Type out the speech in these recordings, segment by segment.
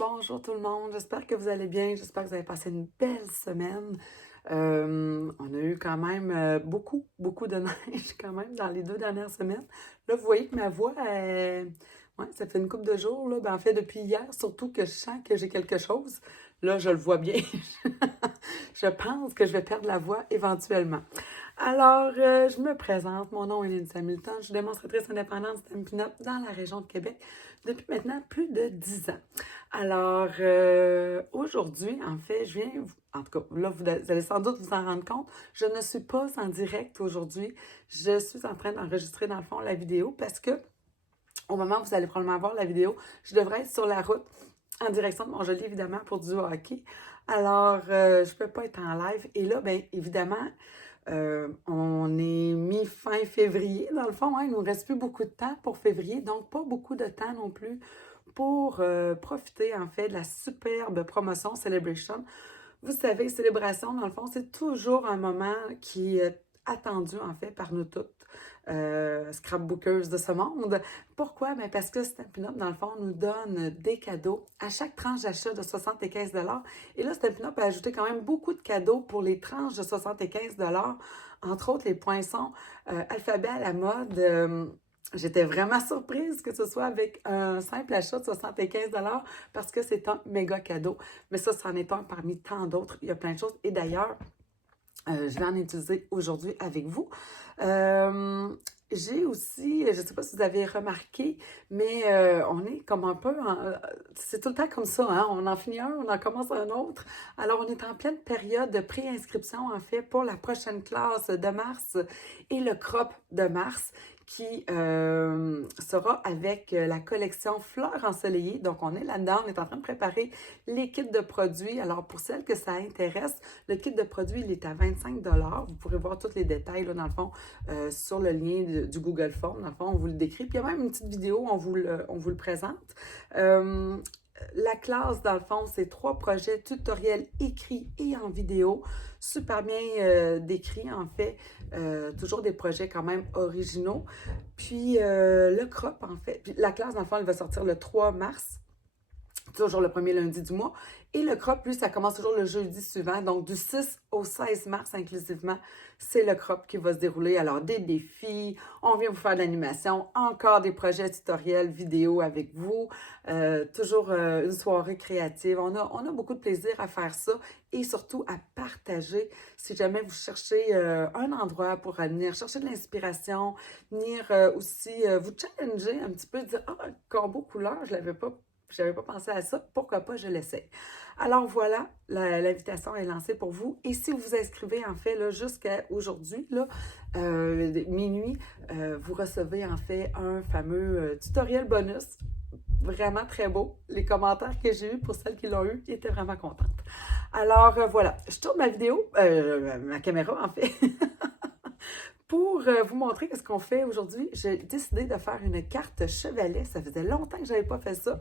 Bonjour tout le monde, j'espère que vous allez bien, j'espère que vous avez passé une belle semaine. On a eu quand même beaucoup de neige quand même dans les 2 dernières semaines. Là, vous voyez que ma voix, ouais, ça fait une couple de jours, là. Ben, en fait, depuis hier, surtout que je sens que j'ai quelque chose. Là, je le vois bien. Je pense que je vais perdre la voix éventuellement. Alors, je me présente. Mon nom est Lindsay Hamilton. Je suis démonstratrice indépendante Stampin' Up dans la région de Québec depuis maintenant plus de 10 ans. Alors, aujourd'hui, en fait, en tout cas, là, vous allez sans doute vous en rendre compte, je ne suis pas en direct aujourd'hui. Je suis en train d'enregistrer, dans le fond, la vidéo parce que, au moment où vous allez probablement voir la vidéo, je devrais être sur la route en direction de Montjoly, évidemment, pour du hockey. Alors, je ne peux pas être en live. Et là, bien, évidemment, on est mi-fin février, dans le fond, hein, il ne nous reste plus beaucoup de temps pour février, donc pas beaucoup de temps non plus pour profiter, en fait, de la superbe promotion Celebration. Vous savez, Célébration, dans le fond, c'est toujours un moment qui est attendu, en fait, par nous toutes, scrapbookers de ce monde. Pourquoi? Bien parce que Stampin' Up, dans le fond, nous donne des cadeaux à chaque tranche d'achat de 75 $. Et là, Stampin' Up a ajouté quand même beaucoup de cadeaux pour les tranches de 75 $, entre autres les poinçons alphabet à la mode. J'étais vraiment surprise que ce soit avec un simple achat de 75 $ parce que c'est un méga cadeau. Mais ça, c'en est un parmi tant d'autres. Il y a plein de choses. Et d'ailleurs, je vais en utiliser aujourd'hui avec vous. J'ai aussi, je ne sais pas si vous avez remarqué, mais on est comme un peu, c'est tout le temps comme ça, hein? On en finit un, on en commence un autre. Alors, on est en pleine période de préinscription, en fait, pour la prochaine classe de mars et le crop de mars qui sera avec la collection Fleurs ensoleillées. Donc, on est là-dedans, on est en train de préparer les kits de produits. Alors, pour celles que ça intéresse, le kit de produits, il est à 25 $. Vous pourrez voir tous les détails, là, dans le fond, sur le lien du Google Form. Dans le fond, on vous le décrit. Puis, il y a même une petite vidéo, on vous le présente. La classe, dans le fond, c'est 3 projets tutoriels écrits et en vidéo, super bien décrits, en fait. Toujours des projets quand même originaux. Puis, le crop, en fait. Puis, la classe, dans le fond, elle va sortir le 3 mars, toujours le premier lundi du mois. Et le crop, lui, ça commence toujours le jeudi suivant. Donc, du 6 au 16 mars inclusivement, c'est le crop qui va se dérouler. Alors, des défis, on vient vous faire de l'animation, encore des projets tutoriels vidéo avec vous, toujours une soirée créative. On a beaucoup de plaisir à faire ça et surtout à partager. Si jamais vous cherchez un endroit pour venir chercher de l'inspiration, venir aussi vous challenger un petit peu, dire « Ah, le combo couleur, je n'avais pas pensé à ça, pourquoi pas, je l'essaie. » Alors voilà, l'invitation est lancée pour vous. Et si vous vous inscrivez, en fait, là, jusqu'à aujourd'hui, là, minuit, vous recevez, en fait, un fameux tutoriel bonus. Vraiment très beau. Les commentaires que j'ai eus pour celles qui l'ont eu, étaient vraiment contentes. Alors voilà, je tourne ma vidéo, ma caméra, en fait. Pour vous montrer ce qu'on fait aujourd'hui, j'ai décidé de faire une carte chevalet. Ça faisait longtemps que je n'avais pas fait ça.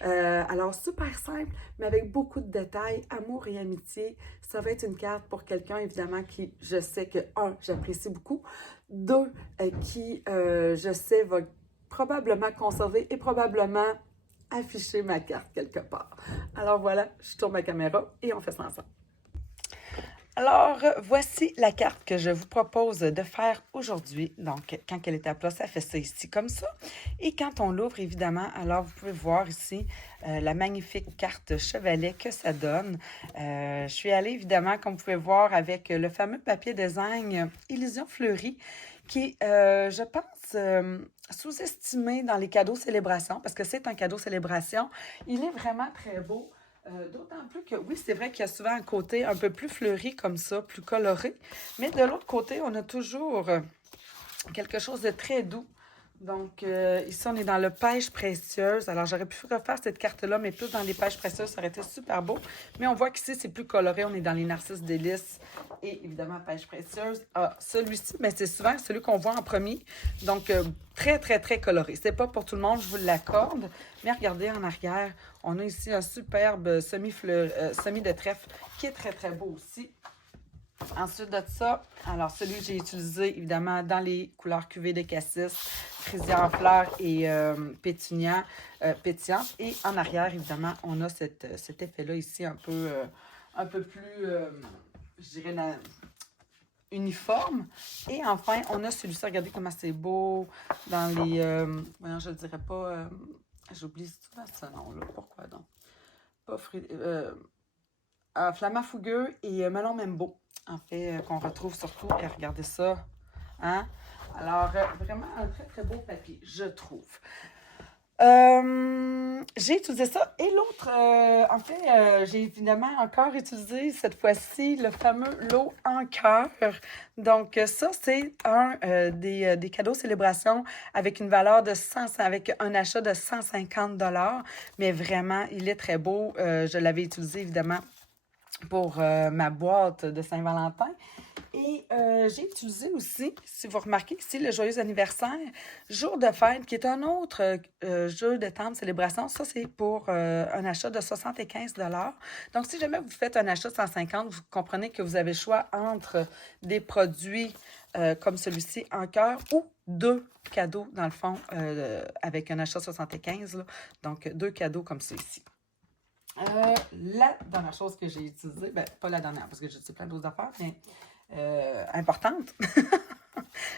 Alors, super simple, mais avec beaucoup de détails, amour et amitié. Ça va être une carte pour quelqu'un, évidemment, qui, je sais que, un, j'apprécie beaucoup. Deux, qui, je sais, va probablement conserver et probablement afficher ma carte quelque part. Alors voilà, je tourne ma caméra et on fait ça ensemble. Alors, voici la carte que je vous propose de faire aujourd'hui. Donc, quand elle est à plat, ça fait ça ici comme ça. Et quand on l'ouvre, évidemment, alors vous pouvez voir ici la magnifique carte chevalet que ça donne. Je suis allée, évidemment, comme vous pouvez voir, avec le fameux papier design Illusion fleurie, qui est, je pense, sous-estimé dans les cadeaux célébration, parce que c'est un cadeau célébration. Il est vraiment très beau. D'autant plus que, oui, c'est vrai qu'il y a souvent un côté un peu plus fleuri comme ça, plus coloré. Mais de l'autre côté, on a toujours quelque chose de très doux. Donc, ici, on est dans le pêche précieuse. Alors, j'aurais pu refaire cette carte-là, mais plus dans les pêches précieuses, ça aurait été super beau. Mais on voit qu'ici, c'est plus coloré. On est dans les narcisses délices et évidemment, pêche précieuse. Ah, celui-ci, mais c'est souvent celui qu'on voit en premier. Donc, très, très, très coloré. C'est pas pour tout le monde, je vous l'accorde. Mais regardez en arrière, on a ici un superbe semi de trèfle qui est très, très beau aussi. Ensuite de ça, alors celui que j'ai utilisé évidemment dans les couleurs cuvées de cassis, fraisier en fleurs et pétillant. Et en arrière, évidemment, on a cet effet-là ici un peu plus, je dirais, uniforme. Et enfin, on a celui-ci, regardez comment c'est beau dans les, voyons, je ne dirais pas, j'oublie souvent ce nom-là, pourquoi donc? Pas flamand fougueux et melon membo, en fait, qu'on retrouve surtout. Et regardez ça, hein? Alors, vraiment un très, très beau papier, je trouve. J'ai utilisé ça. Et l'autre, en fait, j'ai évidemment encore utilisé cette fois-ci le fameux lot en cœur. Donc, ça, c'est des cadeaux célébration avec une valeur de avec un achat de 150 $. Mais vraiment, il est très beau. Je l'avais utilisé évidemment pour ma boîte de Saint-Valentin. Et j'ai utilisé aussi, si vous remarquez ici, le Joyeux anniversaire, jour de fête, qui est un autre jeu de temps de célébration. Ça, c'est pour un achat de 75 $. Donc, si jamais vous faites un achat de 150, vous comprenez que vous avez le choix entre des produits comme celui-ci en cœur ou deux cadeaux, dans le fond, avec un achat de 75 $. Donc, deux cadeaux comme celui-ci. La dernière chose que j'ai utilisée, ben, pas la dernière, parce que j'ai utilisé plein d'autres affaires, mais importante,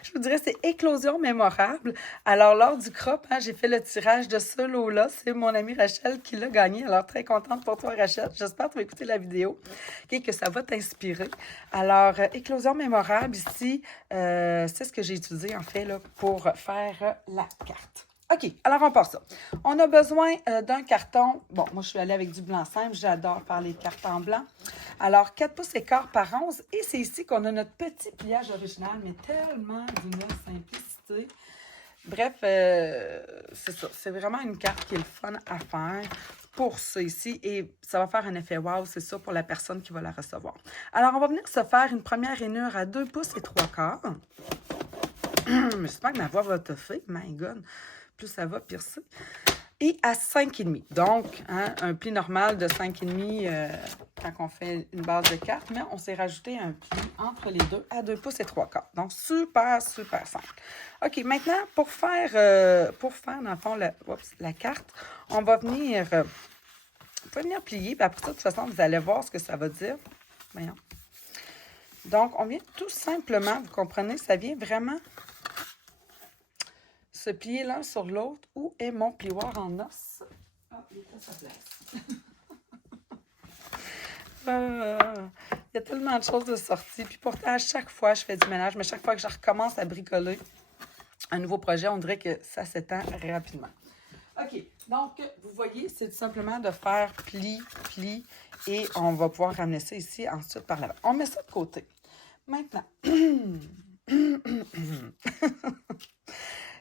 je vous dirais, c'est Éclosion mémorable. Alors, lors du crop, hein, j'ai fait le tirage de ce lot-là. C'est mon amie Rachel qui l'a gagné. Alors, très contente pour toi, Rachel. J'espère que tu vas écouter la vidéo et que ça va t'inspirer. Alors, Éclosion mémorable, ici, c'est ce que j'ai utilisé, en fait, là, pour faire la carte. OK, alors on part ça. On a besoin d'un carton. Bon, moi, je suis allée avec du blanc simple. J'adore faire les cartes en blanc. Alors, 4 pouces et quart par 11. Et c'est ici qu'on a notre petit pliage original, mais tellement d'une simplicité. Bref, c'est ça. C'est vraiment une carte qui est le fun à faire pour ça ici. Et ça va faire un effet wow, c'est ça, pour la personne qui va la recevoir. Alors, on va venir se faire une première rainure à 2 pouces et 3 quarts. J'espère que ma voix va toffer. My God. Plus ça va, pire c'est. Et à 5,5. Donc, hein, un pli normal de 5,5 quand on fait une base de carte, mais on s'est rajouté un pli entre les deux à 2 pouces et 3 quarts. Donc, super, super simple. OK, maintenant, pour faire dans le fond, la carte, on va venir, vous pouvez venir plier, puis après ça, de toute façon, vous allez voir ce que ça va dire. Voyons. Donc, on vient tout simplement, vous comprenez, ça vient vraiment se plier l'un sur l'autre. Où est mon plioir en os? Ah, il est à sa place. Il y a tellement de choses de sortie. Puis pourtant, à chaque fois, je fais du ménage, mais chaque fois que je recommence à bricoler un nouveau projet, on dirait que ça s'étend rapidement. OK, donc, vous voyez, c'est tout simplement de faire pli, pli, et on va pouvoir ramener ça ici ensuite par là-bas. On met ça de côté. Maintenant,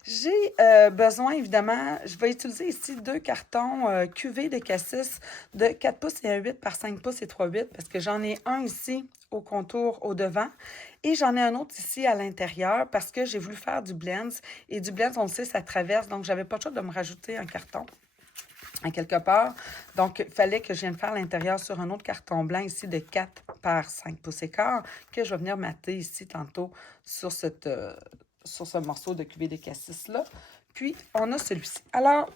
j'ai besoin, évidemment, je vais utiliser ici 2 cartons cuvés de cassis de 4 pouces et un 8 par 5 pouces et 3,8 parce que j'en ai un ici au contour au devant et j'en ai un autre ici à l'intérieur parce que j'ai voulu faire du blends et du blends, on le sait, ça traverse, donc j'avais pas le choix de me rajouter un carton à quelque part. Donc, il fallait que je vienne faire l'intérieur sur un autre carton blanc ici de 4 par 5 pouces et quart que je vais venir mater ici tantôt sur sur ce morceau de cuvée de cassis-là. Puis, on a celui-ci. Alors,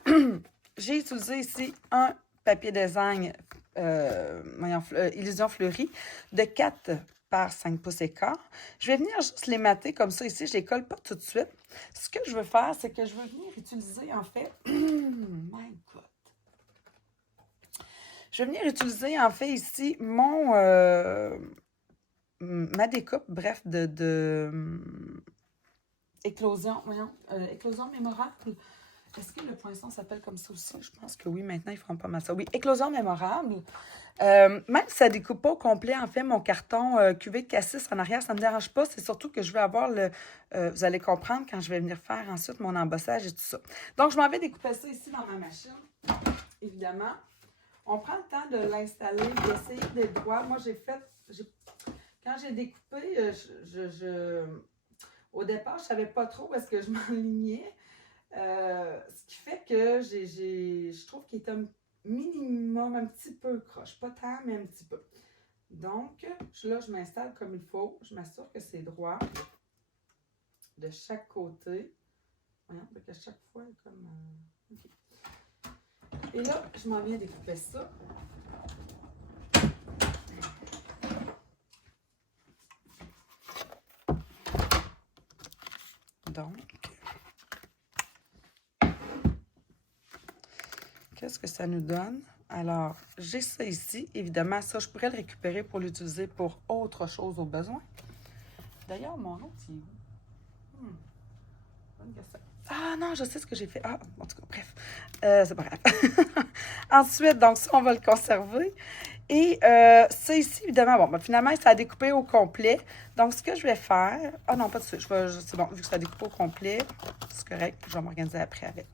j'ai utilisé ici un papier design Illusion fleurie de 4 par 5 pouces et quart. Je vais venir juste les mater comme ça ici. Je ne les colle pas tout de suite. Ce que je veux faire, c'est que je veux venir utiliser, en fait... My God! Je vais venir utiliser, en fait, ici, ma découpe, bref, éclosion, voyons, éclosion mémorable. Est-ce que le poinçon s'appelle comme ça aussi? Je pense que oui, maintenant, ils font pas mal ça. Oui, éclosion mémorable. Même si ça ne découpe pas au complet, en fait, mon carton cuvée de cassis en arrière, ça ne me dérange pas. C'est surtout que je vais avoir vous allez comprendre quand je vais venir faire ensuite mon embossage et tout ça. Donc, je m'en vais découper ça ici dans ma machine, évidemment. On prend le temps de l'installer, d'essayer d'être droit. Moi, quand j'ai découpé, au départ, je ne savais pas trop où est-ce que je m'enlignais. Ce qui fait que je trouve qu'il est un minimum, un petit peu croche. Pas tant, mais un petit peu. Donc, là, je m'installe comme il faut. Je m'assure que c'est droit de chaque côté. Voyons, donc à chaque fois, comme... OK. Et là, je m'en viens découper ça. Donc, qu'est-ce que ça nous donne? Alors, j'ai ça ici. Évidemment, ça, je pourrais le récupérer pour l'utiliser pour autre chose au besoin. D'ailleurs, mon autre, il est où? Bonne question. Ah non, je sais ce que j'ai fait. Ah, en tout cas, bref. C'est pas grave. Ensuite, donc ça, on va le conserver. Et ça ici, évidemment, bon, ben, finalement, ça a découpé au complet. Donc, ce que je vais faire... Ah non, pas de suite. C'est bon, vu que ça a découpé au complet, c'est correct. Je vais m'organiser après avec.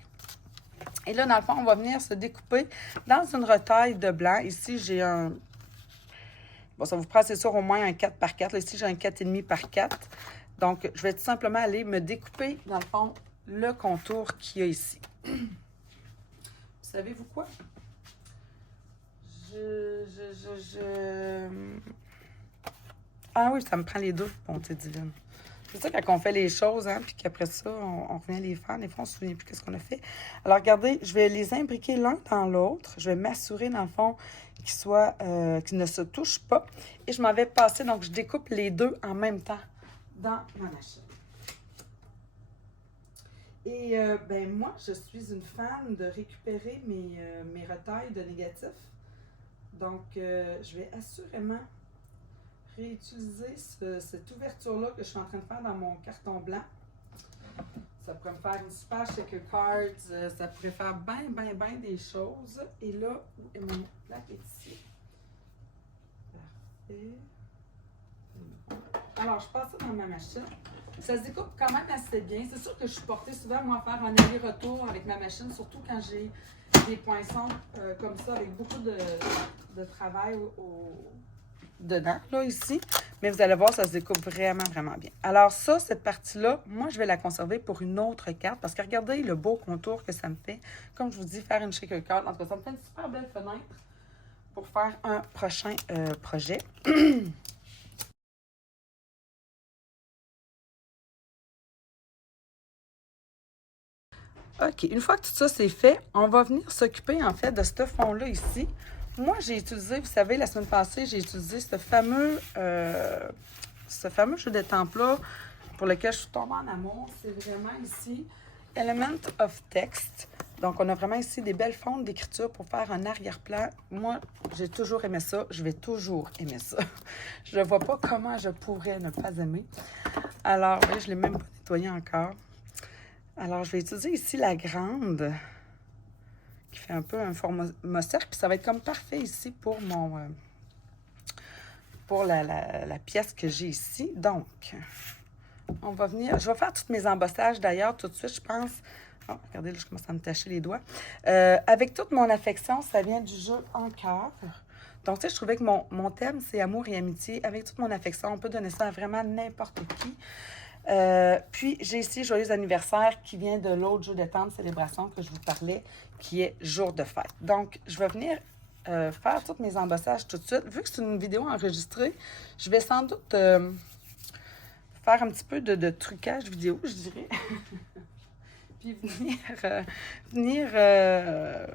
Et là, dans le fond, on va venir se découper dans une retaille de blanc. Ici, j'ai un... Bon, ça vous prend, c'est sûr, au moins un 4 par 4. Là, ici, j'ai un 4,5 par 4. Donc, je vais tout simplement aller me découper, dans le fond, le contour qu'il y a ici. Savez-vous quoi? Ah oui, ça me prend les deux, bonté divine. C'est ça quand on fait les choses, hein, puis qu'après ça, on revient les faire. Des fois, on ne se souvient plus qu'est-ce qu'on a fait. Alors, regardez, je vais les imbriquer l'un dans l'autre. Je vais m'assurer, dans le fond, qu'ils ne se touchent pas. Et je m'en vais passer, donc je découpe les deux en même temps dans ma machine. Et ben moi, je suis une fan de récupérer mes retailles de négatifs. Donc, je vais assurément réutiliser cette ouverture-là que je suis en train de faire dans mon carton blanc. Ça pourrait me faire une super shaker card, ça pourrait faire bien des choses. Et là, où est mon plaque ici? Parfait. Alors, je passe ça dans ma machine. Ça se découpe quand même assez bien. C'est sûr que je suis portée souvent, moi, à faire un aller-retour avec ma machine, surtout quand j'ai des poinçons comme ça, avec beaucoup de travail dedans, là, ici. Mais vous allez voir, ça se découpe vraiment bien. Alors ça, cette partie-là, moi, je vais la conserver pour une autre carte, parce que regardez le beau contour que ça me fait. Comme je vous dis, faire une shaker card, en tout cas, ça me fait une super belle fenêtre pour faire un prochain projet. OK, une fois que tout ça c'est fait, on va venir s'occuper en fait de ce fond-là ici. Moi, j'ai utilisé, vous savez, la semaine passée, j'ai utilisé ce fameux jeu d'étampes-là pour lequel je suis tombée en amour. C'est vraiment ici Element of Text. Donc, on a vraiment ici des belles fontes d'écriture pour faire un arrière-plan. Moi, j'ai toujours aimé ça. Je vais toujours aimer ça. Je ne vois pas comment je pourrais ne pas aimer. Alors, oui, je ne l'ai même pas nettoyé encore. Alors, je vais utiliser ici la grande, qui fait un peu un format cercle, puis ça va être comme parfait ici pour mon pour la pièce que j'ai ici. Donc, on va venir, je vais faire tous mes embossages d'ailleurs tout de suite, je pense. Oh, regardez, là, je commence à me tacher les doigts. Avec toute mon affection, ça vient du jeu En cœur. Donc, tu sais, je trouvais que mon thème, c'est amour et amitié. Avec toute mon affection, on peut donner ça à vraiment n'importe qui. Puis, j'ai ici Joyeux anniversaire qui vient de l'autre jeu d'étente célébration que je vous parlais, qui est Jour de fête. Donc, je vais venir faire tous mes embossages tout de suite. Vu que c'est une vidéo enregistrée, je vais sans doute faire un petit peu de trucage vidéo, je dirais. Puis venir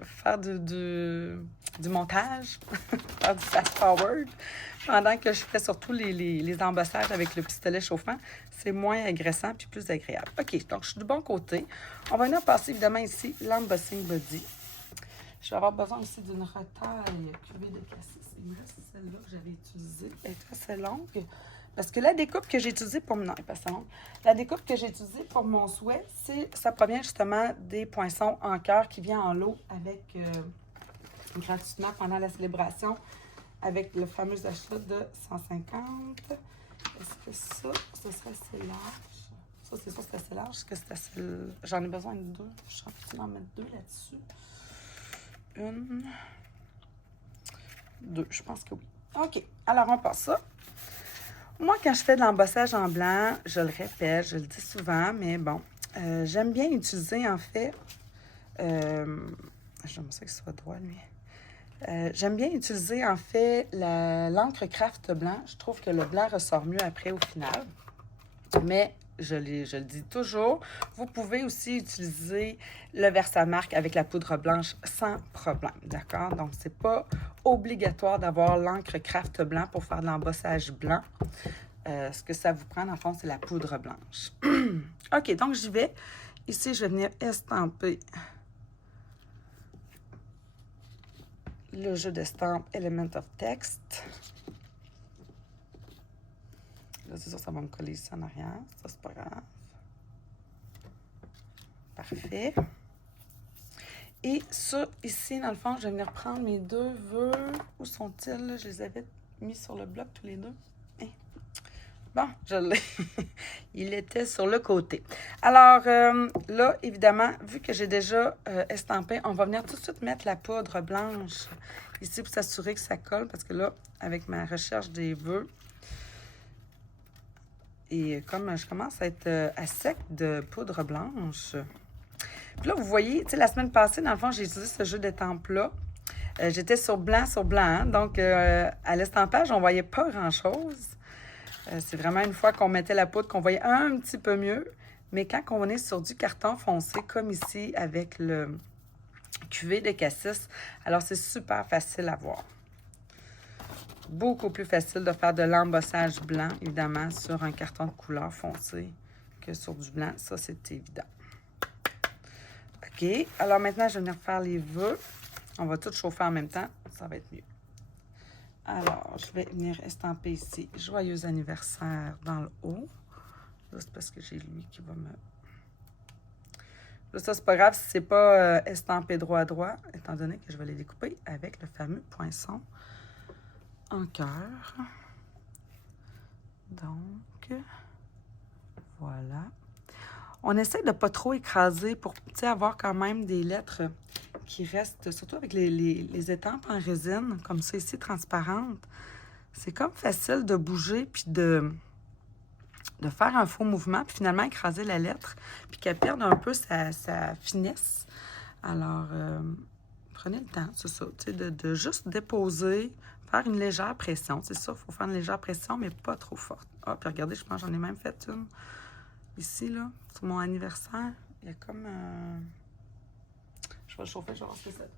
faire du montage, faire du fast-forward, pendant que je fais surtout les embossages avec le pistolet chauffant. C'est moins agressant puis plus agréable. OK, donc je suis du bon côté. On va venir passer évidemment ici l'embossing body. Je vais avoir besoin aussi d'une retaille cuvée de cassis. Il me reste celle-là que j'avais utilisée. Elle est assez longue. Parce que la découpe que j'ai utilisée pour mon... Non, elle est pas assez longue. La découpe que j'ai utilisée pour mon souhait, ça provient justement des poinçons en cœur qui vient en lot avec gratuitement pendant la célébration avec le fameux achat de 150. Est-ce que ça serait assez large? Ça, c'est sûr que c'est assez large. Est-ce que c'est assez... J'en ai besoin de deux. Je suis en train d'en mettre deux là-dessus. Une, deux, je pense que oui. OK, alors on passe ça. Moi, quand je fais de l'embossage en blanc, je le répète, je le dis souvent, mais bon, j'aime bien utiliser, en fait, j'aime ça qu'il soit droit, lui, J'aime bien utiliser en fait l'encre craft blanc. Je trouve que le blanc ressort mieux après au final. Mais je le dis toujours, vous pouvez aussi utiliser le Versamark avec la poudre blanche sans problème, d'accord? Donc, c'est pas obligatoire d'avoir l'encre craft blanc pour faire de l'embossage blanc. Ce que ça vous prend, dans le fond, c'est la poudre blanche. OK, donc j'y vais. Ici, je vais venir estamper le jeu d'estampe Element of Text. Là, c'est sûr, ça va me coller ici en arrière. Ça, c'est pas grave. Parfait. Et ça, ici, dans le fond, je vais venir prendre mes deux vœux. Où sont-ils? Je les avais mis sur le bloc tous les deux. Hein? Bon, je l'ai. Il était sur le côté. Alors, là, évidemment, vu que j'ai déjà estampé, on va venir tout de suite mettre la poudre blanche ici pour s'assurer que ça colle. Parce que là, avec ma recherche des vœux, et comme je commence à être à sec de poudre blanche. Puis là, vous voyez, tu sais, la semaine passée, dans le fond, j'ai utilisé ce jeu d'étampe-là. J'étais sur blanc, hein? Donc, à l'estampage, on ne voyait pas grand-chose. C'est vraiment une fois qu'on mettait la poudre qu'on voyait un petit peu mieux. Mais quand on est sur du carton foncé, comme ici, avec le cuvée de cassis, alors c'est super facile à voir. Beaucoup plus facile de faire de l'embossage blanc, évidemment, sur un carton de couleur foncé que sur du blanc. Ça, c'est évident. OK. Alors, maintenant, je vais venir faire les vœux. On va tout chauffer en même temps. Ça va être mieux. Alors, je vais venir estamper ici « Joyeux anniversaire » dans le haut. Là, c'est parce que j'ai lui qui va me... Là, ça, c'est pas grave si c'est pas estampé droit à droit, étant donné que je vais les découper avec le fameux poinçon en cœur. Donc, voilà. On essaie de ne pas trop écraser pour avoir quand même des lettres qui restent, surtout avec les étampes en résine, comme ça ici, transparentes. C'est comme facile de bouger puis de faire un faux mouvement, puis finalement écraser la lettre, puis qu'elle perde un peu sa finesse. Alors, prenez le temps, c'est ça, tu sais, de juste déposer, faire une légère pression. C'est ça, il faut faire une légère pression, mais pas trop forte. Ah, puis regardez, je pense que j'en ai même fait une ici, là, sur mon anniversaire. Il y a comme... Je vais le chauffer, je vais voir ce que c'est.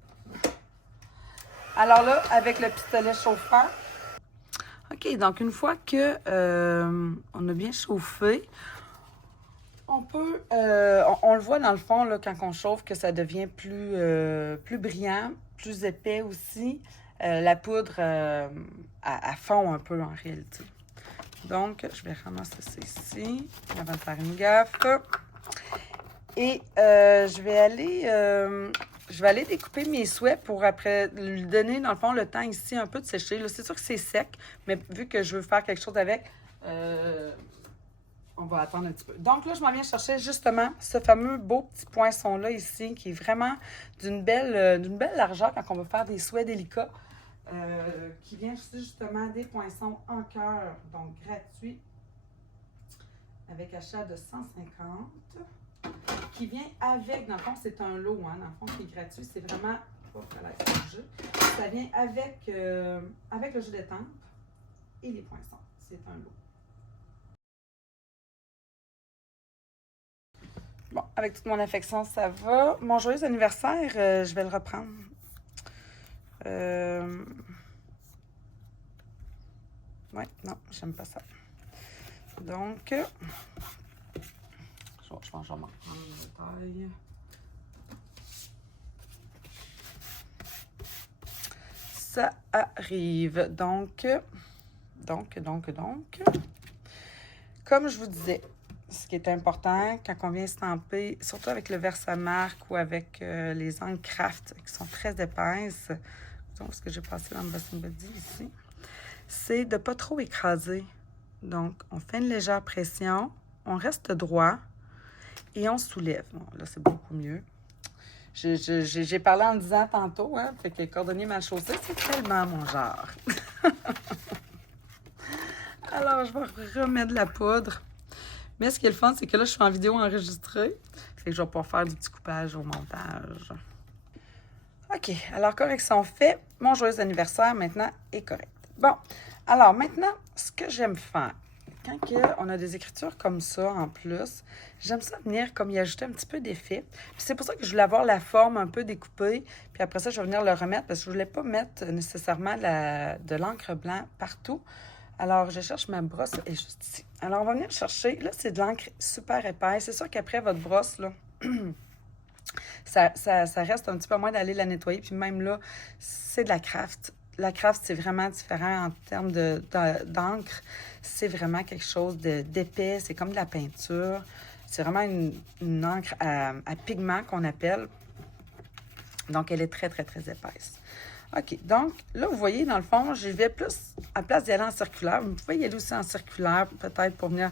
Alors là, avec le pistolet chauffant, OK, donc une fois que on a bien chauffé, on peut, on le voit dans le fond, là, quand on chauffe, que ça devient plus brillant, plus épais aussi. La poudre, elle fond un peu en réalité. Donc, je vais ramasser ça ici, avant de faire une gaffe. Et je vais aller découper mes souhaits pour après lui donner, dans le fond, le temps ici un peu de sécher. Là, c'est sûr que c'est sec, mais vu que je veux faire quelque chose avec, on va attendre un petit peu. Donc là, je m'en viens chercher justement ce fameux beau petit poinçon-là ici, qui est vraiment d'une belle largeur quand on veut faire des souhaits délicats, qui vient justement des poinçons en cœur, donc gratuit, avec achat de 150. Qui vient avec, dans le fond, c'est un lot, hein, dans le fond, qui est gratuit. C'est vraiment pas jeu. Ça vient avec le jeu d'étampe et les poinçons. C'est un lot. Bon, avec toute mon affection, ça va. Mon joyeux anniversaire, je vais le reprendre. Ouais, non, j'aime pas ça. Donc... Je pense que je vais m'en prendre une taille. Ça arrive. Donc, comme je vous disais, ce qui est important quand on vient estamper, surtout avec le Versamark ou avec les encres craft qui sont très épaisses, donc ce que j'ai passé dans le bassin body ici, c'est de ne pas trop écraser. Donc, on fait une légère pression, on reste droit. Et on soulève. Bon, là, c'est beaucoup mieux. J'ai parlé en le disant tantôt, hein, fait que le cordonnier mal chaussé, c'est tellement mon genre. Alors, je vais remettre de la poudre. Mais ce qui est le fun, c'est que là, je suis en vidéo enregistrée. Fait que je vais pouvoir faire du petit coupage au montage. OK, alors correction fait. Mon joyeux anniversaire maintenant est correct. Bon, alors maintenant, ce que j'aime faire, quand on a des écritures comme ça en plus, j'aime ça venir comme y ajouter un petit peu d'effet. Puis c'est pour ça que je voulais avoir la forme un peu découpée. Puis après ça, je vais venir le remettre parce que je voulais pas mettre nécessairement de l'encre blanc partout. Alors, je cherche ma brosse, elle est juste ici. Alors, on va venir chercher, là, c'est de l'encre super épaisse. C'est sûr qu'après votre brosse, là, ça reste un petit peu moins d'aller la nettoyer. Puis même là, c'est de la craft. La craft, c'est vraiment différent en termes d'encre. C'est vraiment quelque chose d'épais. C'est comme de la peinture. C'est vraiment une encre à pigment qu'on appelle. Donc, elle est très, très, très épaisse. OK. Donc, là, vous voyez, dans le fond, je vais plus, à place d'y aller en circulaire, vous pouvez y aller aussi en circulaire, peut-être pour venir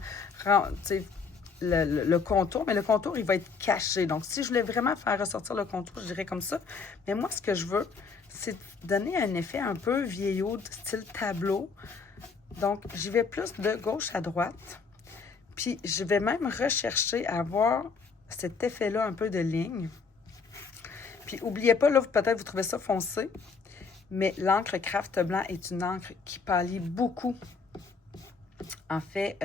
le contour, mais le contour, il va être caché. Donc, si je voulais vraiment faire ressortir le contour, je dirais comme ça. Mais moi, ce que je veux, c'est donner un effet un peu vieillot, style tableau. Donc, j'y vais plus de gauche à droite. Puis, je vais même rechercher à avoir cet effet-là un peu de ligne. Puis, n'oubliez pas, là, peut-être vous trouvez ça foncé, mais l'encre Craft Blanc est une encre qui pâlit beaucoup, en fait,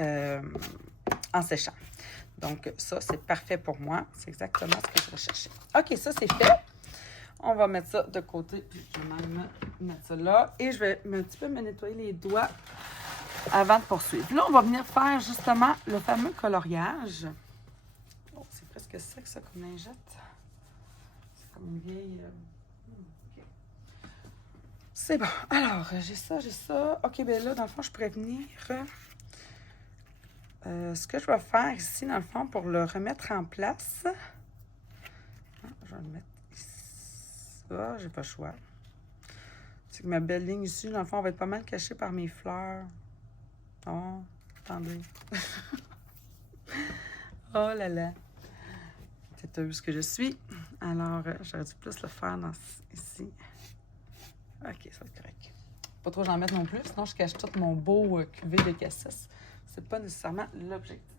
en séchant. Donc, ça, c'est parfait pour moi. C'est exactement ce que je recherchais. OK, ça, c'est fait. On va mettre ça de côté, puis je vais même mettre ça là. Et je vais un petit peu me nettoyer les doigts avant de poursuivre. Là, on va venir faire justement le fameux coloriage. Oh, c'est presque sec, ça, comme lingette. C'est comme une vieille... OK. C'est bon. Alors, j'ai ça, j'ai ça. OK, bien là, dans le fond, je pourrais venir... ce que je vais faire ici, dans le fond, pour le remettre en place... je vais le mettre ici. Ah, j'ai pas le choix. C'est que ma belle ligne ici, dans le fond, va être pas mal cachée par mes fleurs. Oh, attendez. Oh là là. Têteuse que je suis. Alors, j'aurais dû plus le faire ici. OK, ça va être correct. Pas trop j'en mette non plus, sinon je cache tout mon beau cuvée de cassis. C'est pas nécessairement l'objectif.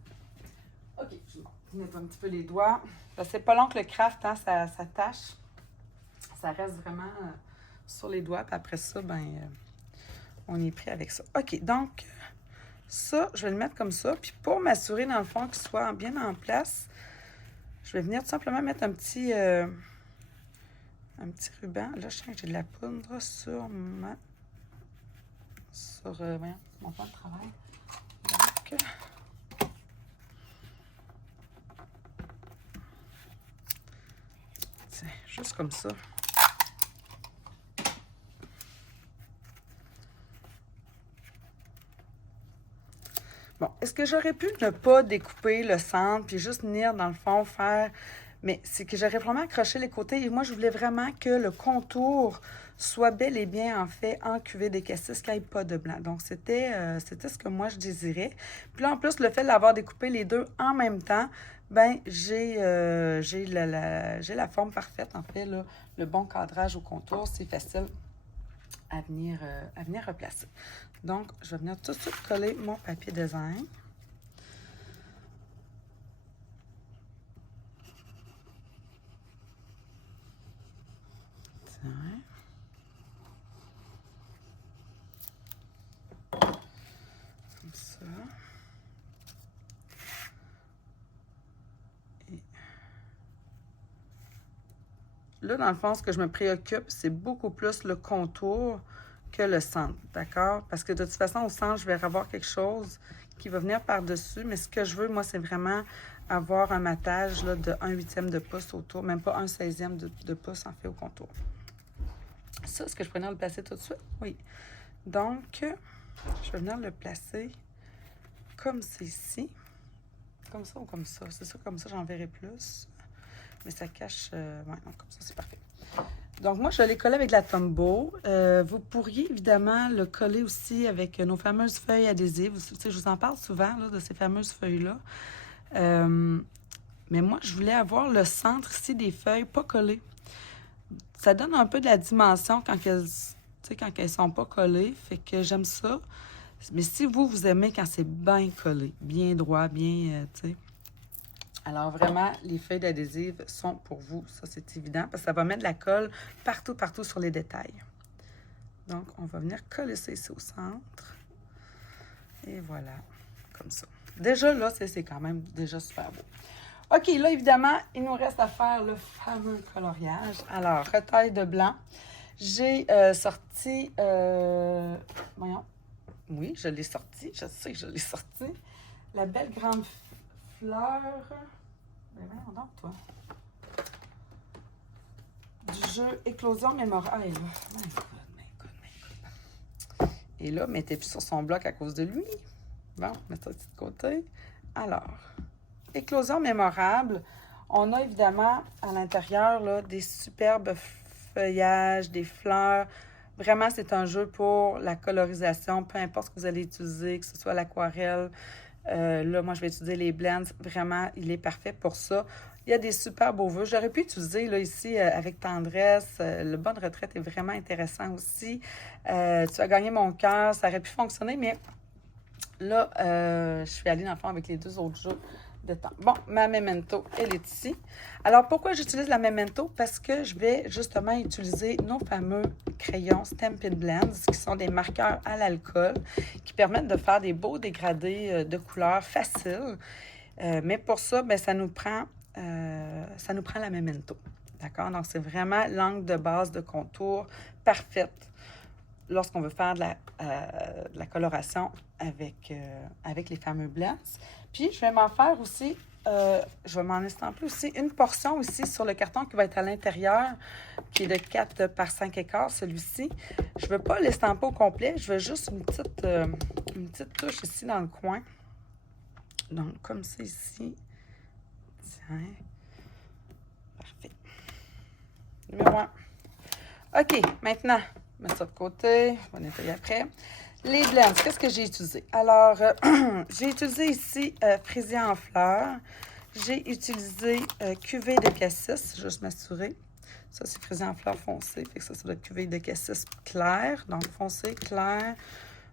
OK, je nettoie un petit peu les doigts. C'est pas long que le craft, hein, ça tâche. Ça reste vraiment sur les doigts. Puis après ça, on est pris avec ça. OK, donc, ça, je vais le mettre comme ça. Puis pour m'assurer, dans le fond, qu'il soit bien en place, je vais venir tout simplement mettre un petit ruban. Là, je sens que j'ai de la poudre sur mon plan de travail. Donc, tiens, juste comme ça. Bon, est-ce que j'aurais pu ne pas découper le centre puis juste venir dans le fond faire... Mais c'est que j'aurais vraiment accroché les côtés et moi, je voulais vraiment que le contour soit bel et bien, en fait, en cuvée de cassis, qu'il n'y ait pas de blanc. Donc, c'était ce que moi, je désirais. Puis là, en plus, le fait d'avoir découpé les deux en même temps, j'ai la forme parfaite, en fait, là, le bon cadrage au contour. C'est facile à venir replacer. Donc, je vais venir tout de suite coller mon papier design. Tiens. Comme ça. Et là, dans le fond, ce que je me préoccupe, c'est beaucoup plus le contour que le centre, d'accord? Parce que de toute façon, au centre, je vais avoir quelque chose qui va venir par-dessus, mais ce que je veux, moi, c'est vraiment avoir un matage là, de 1/8 de pouce autour, même pas 1/16 de pouce, en fait, au contour. Ça, est-ce que je peux venir le placer tout de suite? Oui. Donc, je vais venir le placer comme c'est ici. Comme ça ou comme ça? C'est ça, comme ça, j'en verrai plus. Mais ça cache... ouais, donc comme ça, c'est parfait. Donc, moi, je vais les coller avec de la Tombow. Vous pourriez évidemment le coller aussi avec nos fameuses feuilles adhésives. Tu sais, je vous en parle souvent là, de ces fameuses feuilles-là. Mais moi, je voulais avoir le centre ici des feuilles pas collées. Ça donne un peu de la dimension quand elles sont pas collées. Fait que j'aime ça. Mais si vous aimez quand c'est bien collé, bien droit, bien, tu sais, Alors vraiment, les feuilles d'adhésive sont pour vous. Ça, c'est évident parce que ça va mettre de la colle partout, partout sur les détails. Donc, on va venir coller ça ici au centre. Et voilà, comme ça. Déjà, là, c'est quand même déjà super beau. OK, là, évidemment, il nous reste à faire le fameux coloriage. Alors, retaille de blanc. J'ai sorti... voyons. Oui, je l'ai sorti. Je sais que je l'ai sorti. La belle grande fleur... Ben, voyons donc, toi. Du jeu Éclosion mémorable. Et là, mettez plus sur son bloc à cause de lui. Bon, mettre ça de côté. Alors, Éclosion mémorable. On a évidemment à l'intérieur là, des superbes feuillages, des fleurs. Vraiment, c'est un jeu pour la colorisation, peu importe ce que vous allez utiliser, que ce soit l'aquarelle. Là, moi, je vais utiliser les blends. Vraiment, il est parfait pour ça. Il y a des super beaux vœux. J'aurais pu utiliser là, ici avec tendresse. Le bas de retraite est vraiment intéressant aussi. Tu as gagné mon cœur. Ça aurait pu fonctionner, mais là, je suis allée dans le fond avec les deux autres jeux de temps. Bon, ma Memento, elle est ici. Alors, pourquoi j'utilise la Memento? Parce que je vais justement utiliser nos fameux crayons Stampin' Blends, qui sont des marqueurs à l'alcool, qui permettent de faire des beaux dégradés de couleurs faciles. Mais pour ça, bien, ça nous prend la Memento. D'accord? Donc, c'est vraiment l'angle de base de contour parfaite lorsqu'on veut faire de la coloration avec les fameux blends. Puis, je vais m'en faire aussi, je vais m'en estamper aussi une portion ici sur le carton qui va être à l'intérieur, qui est de 4 par 5 écarts, celui-ci. Je ne veux pas l'estamper au complet, je veux juste une petite touche ici dans le coin. Donc, comme ça ici. Tiens. Parfait. Numéro 1. OK, maintenant, mettre ça de côté. Je vais nettoyer après. Les blends, qu'est-ce que j'ai utilisé? Alors, j'ai utilisé ici fraisier en fleurs. J'ai utilisé cuvée de cassis, juste m'assurer. Ça, c'est fraisier en fleurs foncé. Fait que ça doit être cuvée de cassis clair. Donc, foncé, clair.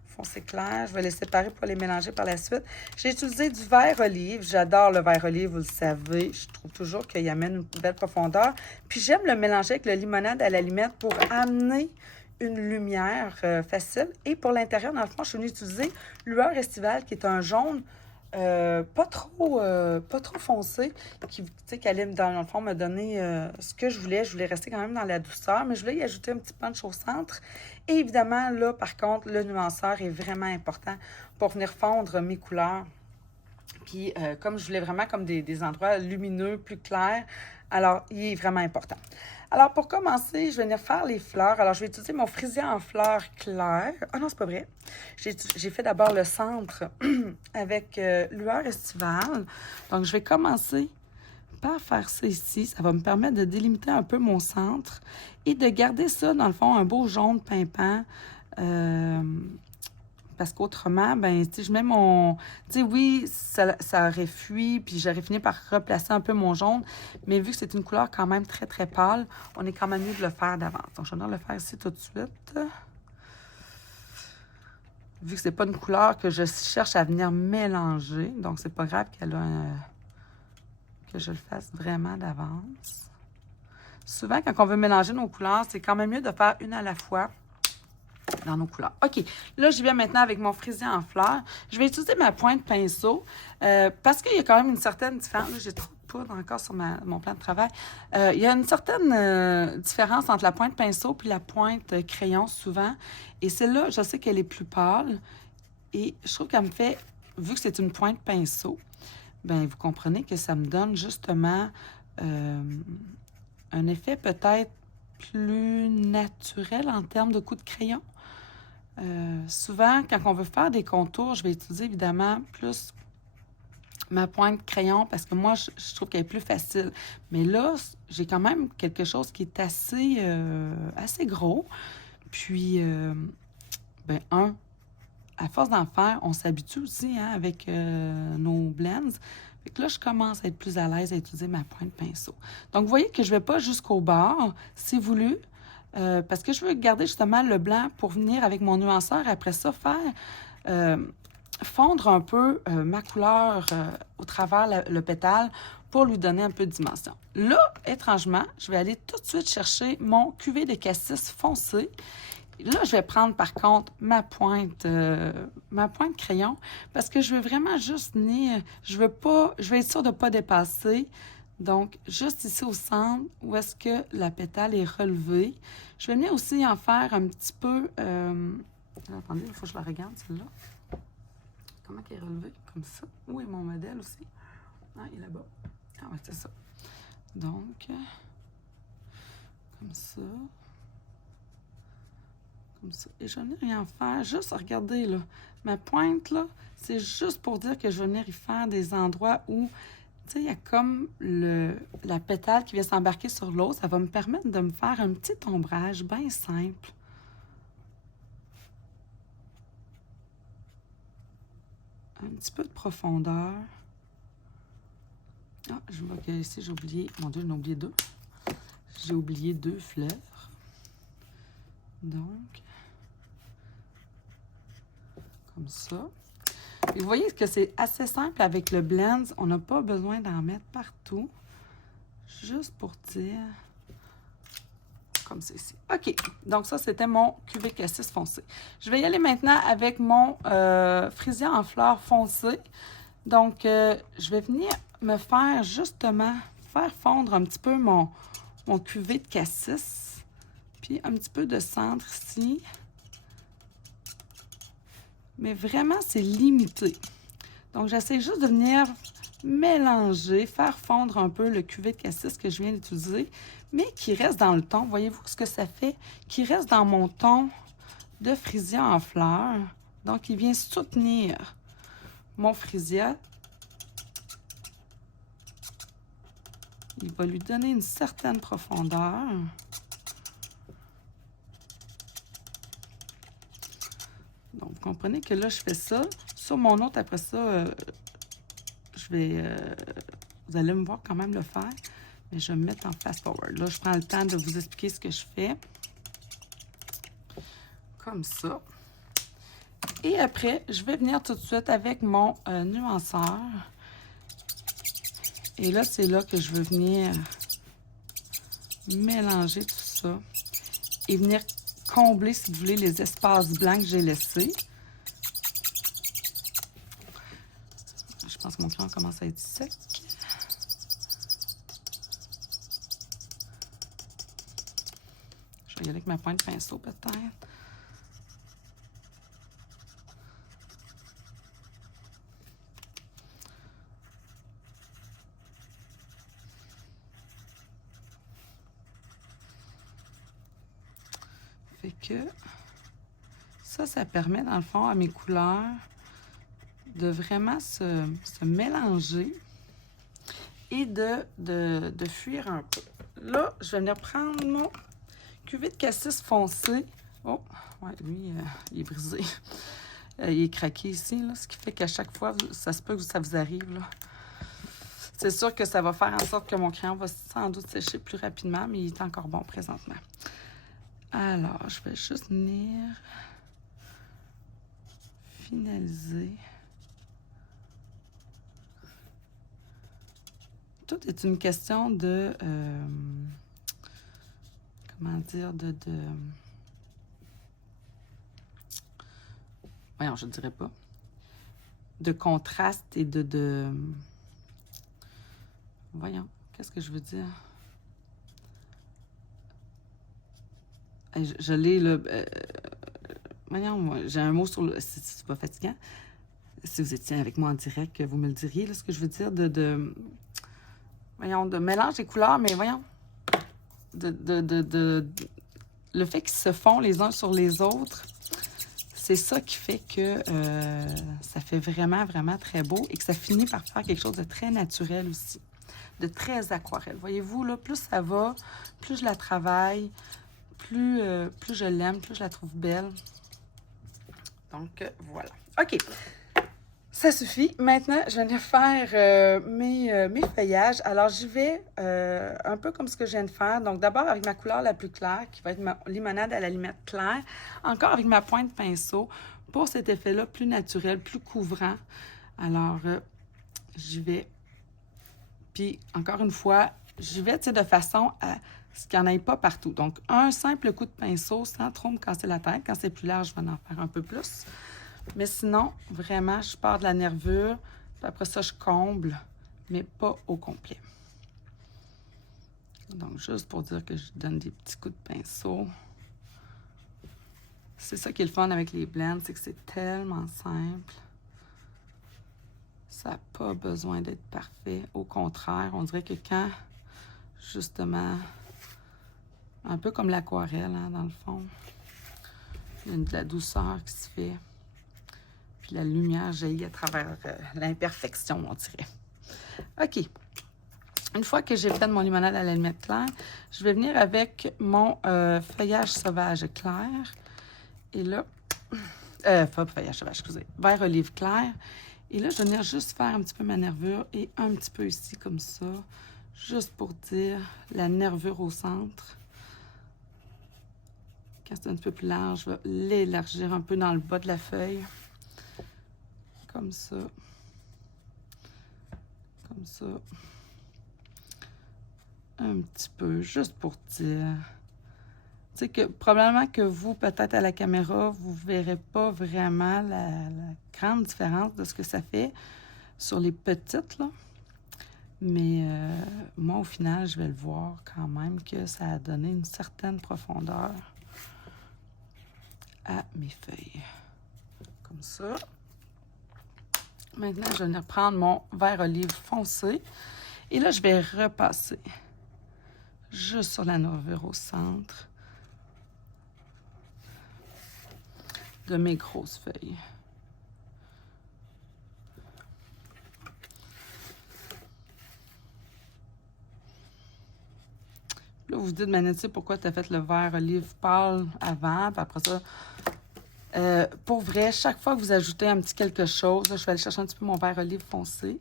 Foncé clair. Je vais les séparer pour les mélanger par la suite. J'ai utilisé du vert olive. J'adore le vert olive, vous le savez. Je trouve toujours qu'il amène une belle profondeur. Puis j'aime le mélanger avec le limonade à la limette pour amener une lumière facile. Et pour l'intérieur, dans le fond, je suis venue utiliser lueur estivale, qui est un jaune pas trop foncé, qui allait, dans le fond, me donner ce que je voulais. Je voulais rester quand même dans la douceur, mais je voulais y ajouter un petit punch au centre. Et évidemment, là, par contre, le nuanceur est vraiment important pour venir fondre mes couleurs. Puis, comme je voulais vraiment comme des endroits lumineux, plus clairs, alors, il est vraiment important. Alors, pour commencer, je vais venir faire les fleurs. Alors, je vais utiliser mon fraisier en fleurs claires. Ah non, c'est pas vrai. J'ai fait d'abord le centre avec lueur estivale. Donc, je vais commencer par faire ça ici. Ça va me permettre de délimiter un peu mon centre et de garder ça, dans le fond, un beau jaune pimpant. Parce qu'autrement, ben, si je mets mon... Tu sais, oui, ça aurait fui, puis j'aurais fini par replacer un peu mon jaune, mais vu que c'est une couleur quand même très, très pâle, on est quand même mieux de le faire d'avance. Donc, je vais venir le faire ici tout de suite. Vu que c'est pas une couleur que je cherche à venir mélanger, donc c'est pas grave que je le fasse vraiment d'avance. Souvent, quand on veut mélanger nos couleurs, c'est quand même mieux de faire une à la fois dans nos couleurs. OK, là, je viens maintenant avec mon fraisier en fleurs. Je vais utiliser ma pointe pinceau parce qu'il y a quand même une certaine différence. Là, j'ai trop de poudre encore sur mon plan de travail. Il y a une certaine différence entre la pointe pinceau puis la pointe crayon souvent. Et celle-là, je sais qu'elle est plus pâle. Et je trouve qu'elle me fait, vu que c'est une pointe pinceau, bien, vous comprenez que ça me donne justement un effet peut-être plus naturel en termes de coup de crayon. Souvent, quand on veut faire des contours, je vais utiliser évidemment plus ma pointe crayon parce que moi, je trouve qu'elle est plus facile. Mais là, j'ai quand même quelque chose qui est assez gros. Puis, à force d'en faire, on s'habitue aussi avec nos blends. Fait que là, je commence à être plus à l'aise à utiliser ma pointe pinceau. Donc, vous voyez que je ne vais pas jusqu'au bord, si voulu. Parce que je veux garder justement le blanc pour venir avec mon nuanceur. Après ça, faire fondre un peu ma couleur au travers le pétale pour lui donner un peu de dimension. Là, étrangement, je vais aller tout de suite chercher mon cuvée de cassis foncé. Là, je vais prendre par contre ma pointe crayon parce que je veux vraiment juste venir, je vais être sûre de ne pas dépasser. Donc, juste ici au centre, où est-ce que la pétale est relevée. Je vais venir aussi en faire un petit peu... attendez, il faut que je la regarde, celle-là. Comment elle est relevée? Comme ça. Où est mon modèle aussi? Ah, il est là-bas. Ah ouais, c'est ça. Donc, comme ça. Comme ça. Et je vais venir y en faire, juste, regardez, là. Ma pointe, là, c'est juste pour dire que je vais venir y faire des endroits où... Tu sais, il y a comme la pétale qui vient s'embarquer sur l'autre. Ça va me permettre de me faire un petit ombrage bien simple. Un petit peu de profondeur. Ah, je vois que ici, j'ai oublié... Mon Dieu, j'en ai oublié deux. J'ai oublié 2 fleurs. Donc, comme ça. Et vous voyez que c'est assez simple avec le blend. On n'a pas besoin d'en mettre partout. Juste pour dire... Comme ceci. OK. Donc, ça, c'était mon cuvée cassis foncé. Je vais y aller maintenant avec mon frisia en fleurs foncées. Donc, je vais venir me faire justement faire fondre un petit peu mon cuvée de cassis. Puis, un petit peu de centre ici. Mais vraiment, c'est limité. Donc, j'essaie juste de venir mélanger, faire fondre un peu le cuvée de cassis que je viens d'utiliser, mais qui reste dans le ton. Voyez-vous ce que ça fait? Qui reste dans mon ton de frisia en fleurs. Donc, il vient soutenir mon frisia. Il va lui donner une certaine profondeur. Donc, vous comprenez que là, je fais ça. Sur mon autre, après ça, je vais... vous allez me voir quand même le faire, mais je vais me mettre en fast-forward. Là, je prends le temps de vous expliquer ce que je fais. Comme ça. Et après, je vais venir tout de suite avec mon nuanceur. Et là, c'est là que je veux venir mélanger tout ça et venir combler, si vous voulez, les espaces blancs que j'ai laissés. Je pense que mon crayon commence à être sec. Je vais y aller avec ma pointe de pinceau, peut-être. Fait que ça permet, dans le fond, à mes couleurs de vraiment se mélanger et de fuir un peu. Là, je vais venir prendre mon cuvée de cassis foncé. Oh, ouais, lui, il est brisé. Il est craqué ici, là, ce qui fait qu'à chaque fois, ça se peut que ça vous arrive, là. C'est sûr que ça va faire en sorte que mon crayon va sans doute sécher plus rapidement, mais il est encore bon présentement. Alors, je vais juste venir finaliser. Tout est une question de... comment dire? Voyons, je ne dirais pas. De contraste et voyons, qu'est-ce que je veux dire? Je l'ai, là... voyons, moi, j'ai un mot sur le... C'est pas fatigant. Si vous étiez avec moi en direct, vous me le diriez, là, ce que je veux dire voyons, de mélange des couleurs, mais voyons, le fait qu'ils se font les uns sur les autres, c'est ça qui fait que ça fait vraiment, vraiment très beau et que ça finit par faire quelque chose de très naturel aussi, de très aquarelle. Voyez-vous, là, plus ça va, plus je la travaille, plus je l'aime, plus je la trouve belle. Donc, voilà. OK. Ça suffit. Maintenant, je vais venir faire mes feuillages. Alors, j'y vais un peu comme ce que je viens de faire. Donc, d'abord avec ma couleur la plus claire, qui va être ma limonade à la limette claire. Encore avec ma pointe de pinceau pour cet effet-là plus naturel, plus couvrant. Alors, j'y vais. Puis, encore une fois, j'y vais de façon à ce qu'il n'y en ait pas partout. Donc, un simple coup de pinceau sans trop me casser la tête. Quand c'est plus large, je vais en faire un peu plus. Mais sinon, vraiment, je pars de la nervure. Puis après ça, je comble, mais pas au complet. Donc, juste pour dire que je donne des petits coups de pinceau. C'est ça qui est le fun avec les blends, c'est que c'est tellement simple. Ça n'a pas besoin d'être parfait. Au contraire, on dirait que quand, justement, un peu comme l'aquarelle, hein, dans le fond, il y a de la douceur qui se fait. Puis la lumière jaillit à travers l'imperfection, on dirait. OK. Une fois que j'ai fait mon limonade à l'allumette claire, je vais venir avec mon feuillage sauvage clair. Et là, pas feuillage sauvage, excusez, vert olive clair. Et là, je vais venir juste faire un petit peu ma nervure et un petit peu ici, comme ça, juste pour dire la nervure au centre. Quand c'est un petit peu plus large, je vais l'élargir un peu dans le bas de la feuille. Comme ça. Comme ça. Un petit peu, juste pour dire. Tu sais que probablement que vous, peut-être à la caméra, vous ne verrez pas vraiment la grande différence de ce que ça fait sur les petites, là. Mais moi, au final, je vais le voir quand même que ça a donné une certaine profondeur à mes feuilles. Comme ça. Maintenant, je vais venir prendre mon vert olive foncé. Et là, je vais repasser juste sur la nervure au centre de mes grosses feuilles. Là, vous vous dites, Manetti, pourquoi tu as fait le vert olive pâle avant? Puis après ça, pour vrai, chaque fois que vous ajoutez un petit quelque chose, là, je vais aller chercher un petit peu mon vert olive foncé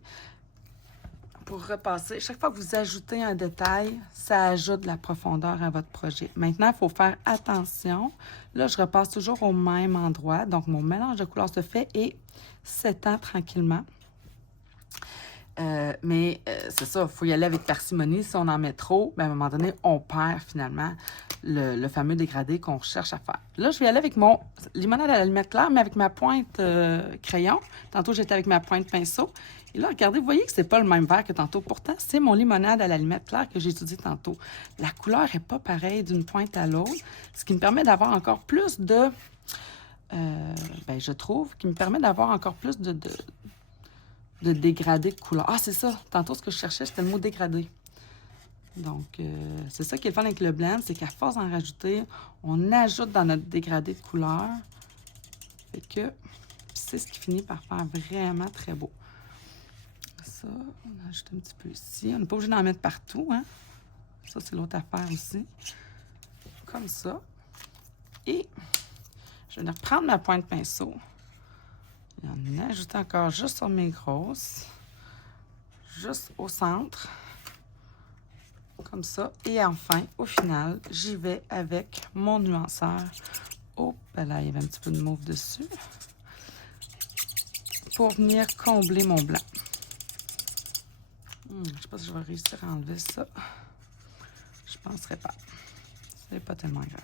pour repasser. Chaque fois que vous ajoutez un détail, ça ajoute de la profondeur à votre projet. Maintenant, il faut faire attention. Là, je repasse toujours au même endroit. Donc, mon mélange de couleurs se fait et s'étend tranquillement. Mais c'est ça, il faut y aller avec parcimonie. Si on en met trop, bien, à un moment donné, on perd finalement le fameux dégradé qu'on cherche à faire. Là, je vais y aller avec mon limonade à l'allumette claire, mais avec ma pointe crayon. Tantôt, j'étais avec ma pointe pinceau. Et là, regardez, vous voyez que c'est pas le même vert que tantôt. Pourtant, c'est mon limonade à l'allumette claire que j'ai étudié tantôt. La couleur n'est pas pareille d'une pointe à l'autre, ce qui me permet d'avoir encore plus de... ben, je trouve, qui me permet d'avoir encore plus de dégradé de couleur. Ah, c'est ça. Tantôt, ce que je cherchais, c'était le mot dégradé. Donc, c'est ça qui est le fun avec le blend, c'est qu'à force d'en rajouter, on ajoute dans notre dégradé de couleur. Fait que c'est ce qui finit par faire vraiment très beau. Ça, on ajoute un petit peu ici. On n'est pas obligé d'en mettre partout, hein. Ça, c'est l'autre affaire aussi. Comme ça. Et je vais venir prendre ma pointe pinceau. Et en ajouter encore juste sur mes grosses. Juste au centre. Comme ça. Et enfin, au final, j'y vais avec mon nuanceur. Oh, ben là, il y avait un petit peu de mauve dessus. Pour venir combler mon blanc. Je ne sais pas si je vais réussir à enlever ça. Je ne penserais pas. C'est pas tellement grave.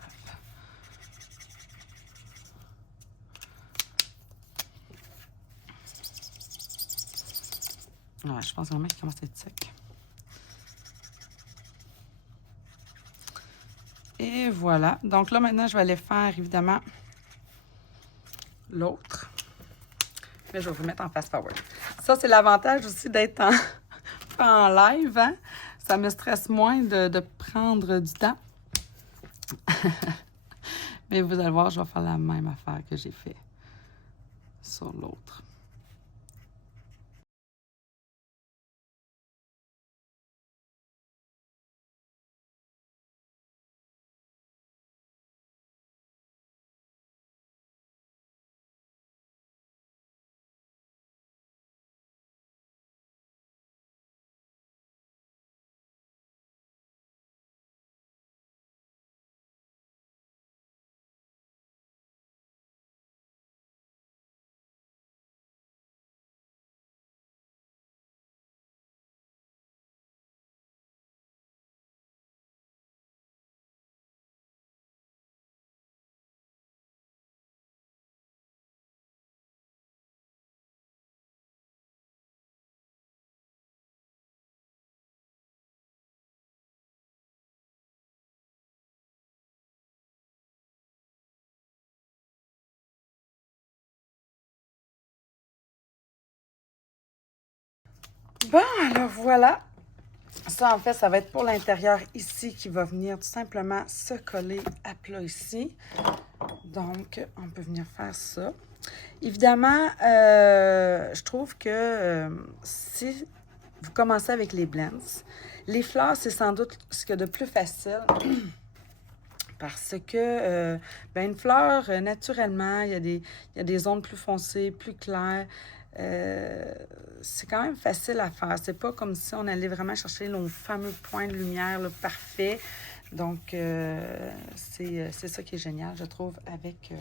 Ouais, je pense vraiment qu'il commence à être sec. Et voilà. Donc là, maintenant, je vais aller faire, évidemment, l'autre. Mais je vais vous mettre en fast-forward. Ça, c'est l'avantage aussi d'être en live. Hein? Ça me stresse moins de prendre du temps. Mais vous allez voir, je vais faire la même affaire que j'ai fait sur l'autre. Bon, alors voilà. Ça, en fait, ça va être pour l'intérieur ici qui va venir tout simplement se coller à plat ici. Donc, on peut venir faire ça. Évidemment, je trouve que si vous commencez avec les blends, les fleurs, c'est sans doute ce qu'il y a de plus facile. Parce que, ben une fleur, naturellement, il y a des zones plus foncées, plus claires. C'est quand même facile à faire. C'est pas comme si on allait vraiment chercher nos fameux points de lumière là, parfaits. Donc, c'est ça qui est génial, je trouve, avec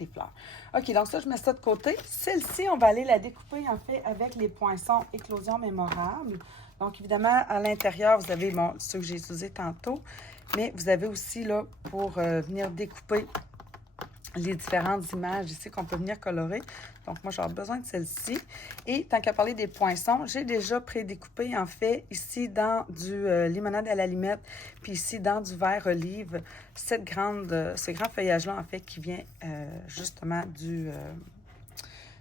les fleurs. OK, donc ça, je mets ça de côté. Celle-ci, on va aller la découper, en fait, avec les poinçons éclosion mémorable. Donc, évidemment, à l'intérieur, vous avez, bon, ceux que j'ai utilisés tantôt, mais vous avez aussi, là, pour venir découper les différentes images ici qu'on peut venir colorer. Donc, moi, j'aurai besoin de celle-ci. Et tant qu'à parler des poinçons, j'ai déjà pré-découpé, en fait, ici dans du limonade à la limette, puis ici dans du vert olive, ce grand feuillage-là, en fait, qui vient justement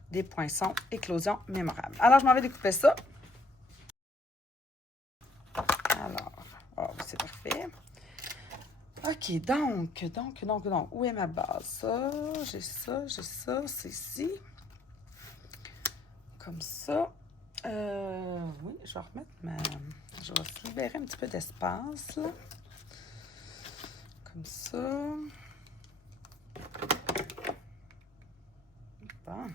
des poinçons éclosion mémorable. Alors, je m'en vais découper ça. Alors, oh, c'est parfait. OK, donc, où est ma base? Ça, c'est ici. Comme ça. Oui, je vais remettre je vais se libérer un petit peu d'espace, là. Comme ça. Bon.